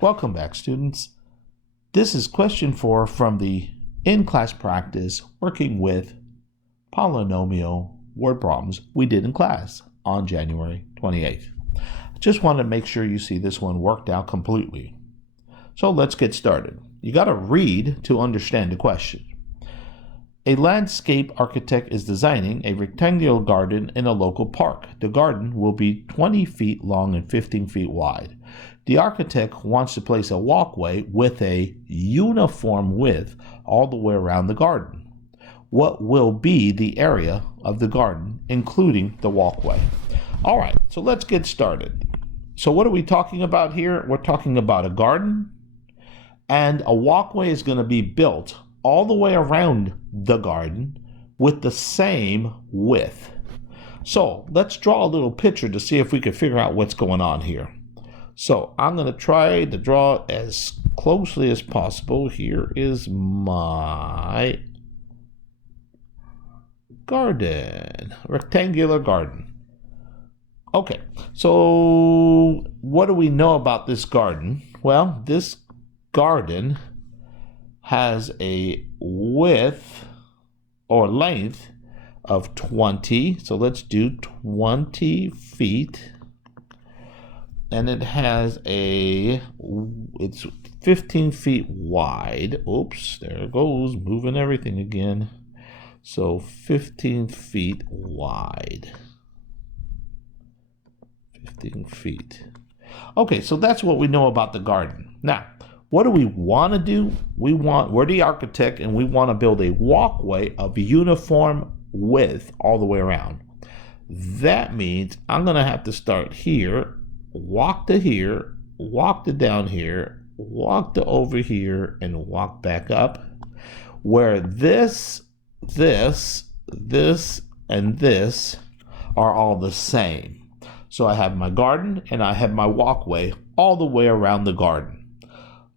Welcome back, students. This is question 4 from the in-class practice working with polynomial word problems we did in class on January 28th. Just want to make sure you see this one worked out completely. So let's get started. You got to read to understand the question. A landscape architect is designing a rectangular garden in a local park. The garden will be 20 feet long and 15 feet wide. The architect wants to place a walkway with a uniform width all the way around the garden. What will be the area of the garden, including the walkway? All right, so let's get started. So what are we talking about here? We're talking about a garden, and a walkway is going to be built all the way around the garden with the same width. So let's draw a little picture to see if we can figure out what's going on here. So I'm going to try to draw as closely as possible. Here is my garden, rectangular garden. Okay, so what do we know about this garden? Well, this garden has a width or length of 20. So let's do 20 feet. And it has it's 15 feet wide. Oops, there it goes, moving everything again. So 15 feet wide. 15 feet. Okay, so that's what we know about the garden. Now, what do we want to do? We're the architect and we want to build a walkway of uniform width all the way around. That means I'm going to have to start here, walk to here, walk to down here, walk to over here, and walk back up, where this, and this are all the same. So I have my garden and I have my walkway all the way around the garden.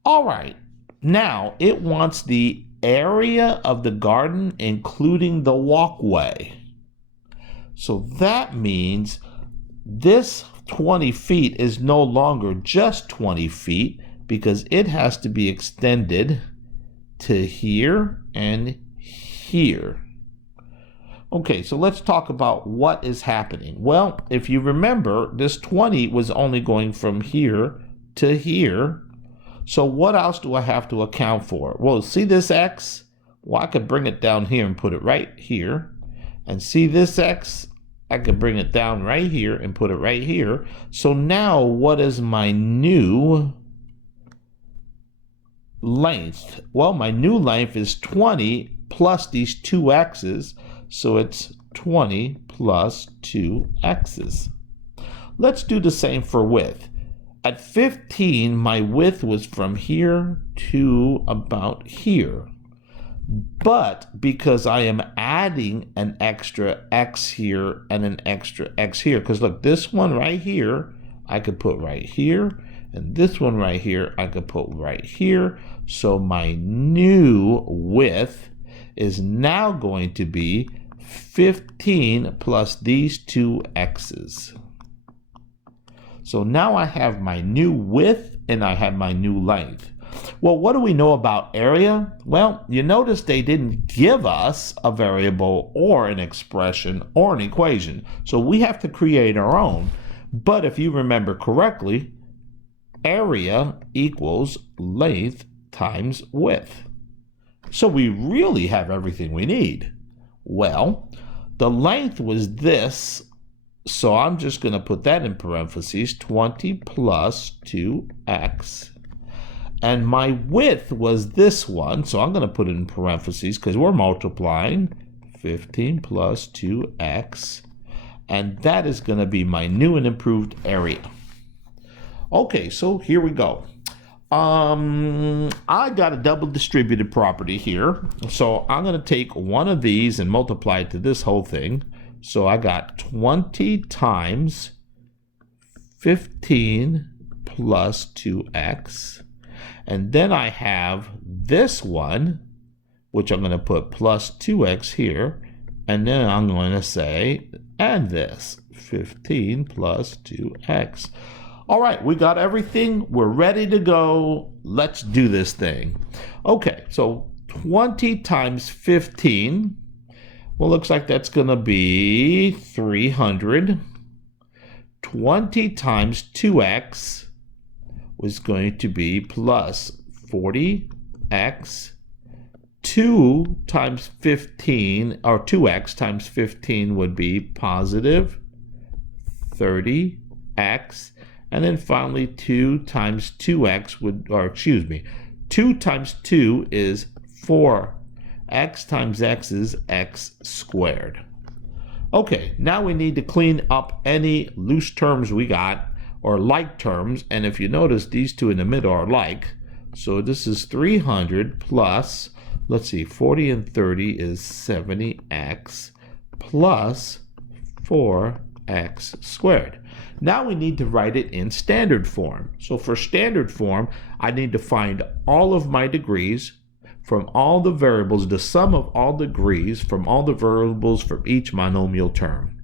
All right, now it wants the area of the garden, including the walkway. So that means this 20 feet is no longer just 20 feet because it has to be extended to here and here. Okay, so let's talk about what is happening. Well, if you remember, this 20 was only going from here to here. So what else do I have to account for? Well, see this X? Well, I could bring it down here and put it right here. And see this X? I could bring it down right here and put it right here. So now what is my new length? Well, my new length is 20 plus these two X's. So it's 20 plus 2 X's. Let's do the same for width. At 15, my width was from here to about here. But because I am adding an extra X here and an extra X here, because look, this one right here, I could put right here, and this one right here, I could put right here. So my new width is now going to be 15 plus these two X's. So now I have my new width and I have my new length. Well, what do we know about area? Well, you notice they didn't give us a variable or an expression or an equation. So we have to create our own. But if you remember correctly, area equals length times width. So we really have everything we need. Well, the length was this. So I'm just going to put that in parentheses, 20 plus 2x. And my width was this one, so I'm going to put it in parentheses because we're multiplying, 15 plus 2x. And that is going to be my new and improved area. Okay, so here we go. I got a double distributed property here. So I'm going to take one of these and multiply it to this whole thing. So I got 20 times 15 plus 2x. And then I have this one, which I'm going to put plus 2x here. And then I'm going to say, and this, 15 plus 2x. All right, we got everything. We're ready to go. Let's do this thing. Okay, so 20 times 15. Well, looks like that's going to be 300. 20 times 2x was going to be plus 40x. 2 times 15, or 2x times 15 would be positive 30x. And then finally 2 times 2x would, or excuse me, 2 times 2 is 4. X times x is x squared. Okay, now we need to clean up any loose terms we got, or like terms, and if you notice, these two in the middle are like. So this is 300 plus, let's see, 40 and 30 is 70x plus 4x squared. Now we need to write it in standard form. So for standard form, I need to find all of my degrees from all the variables, the sum of all degrees from all the variables from each monomial term.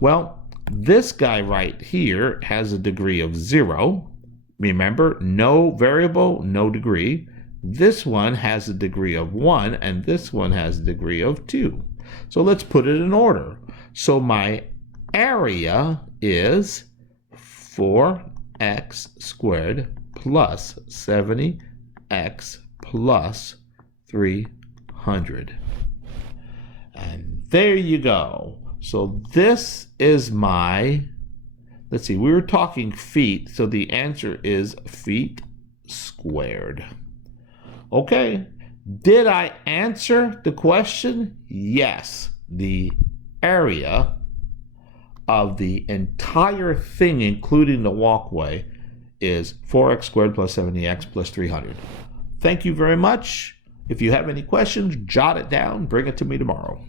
Well, this guy right here has a degree of 0. Remember, no variable, no degree. This one has a degree of 1, and this one has a degree of 2. So let's put it in order. So my area is 4x squared plus 70x plus 300. And there you go. So this is my, let's see, we were talking feet, so the answer is feet squared. Okay, did I answer the question? Yes. The area of the entire thing, including the walkway, is 4x squared plus 70x plus 300. Thank you very much. If you have any questions, jot it down, bring it to me tomorrow.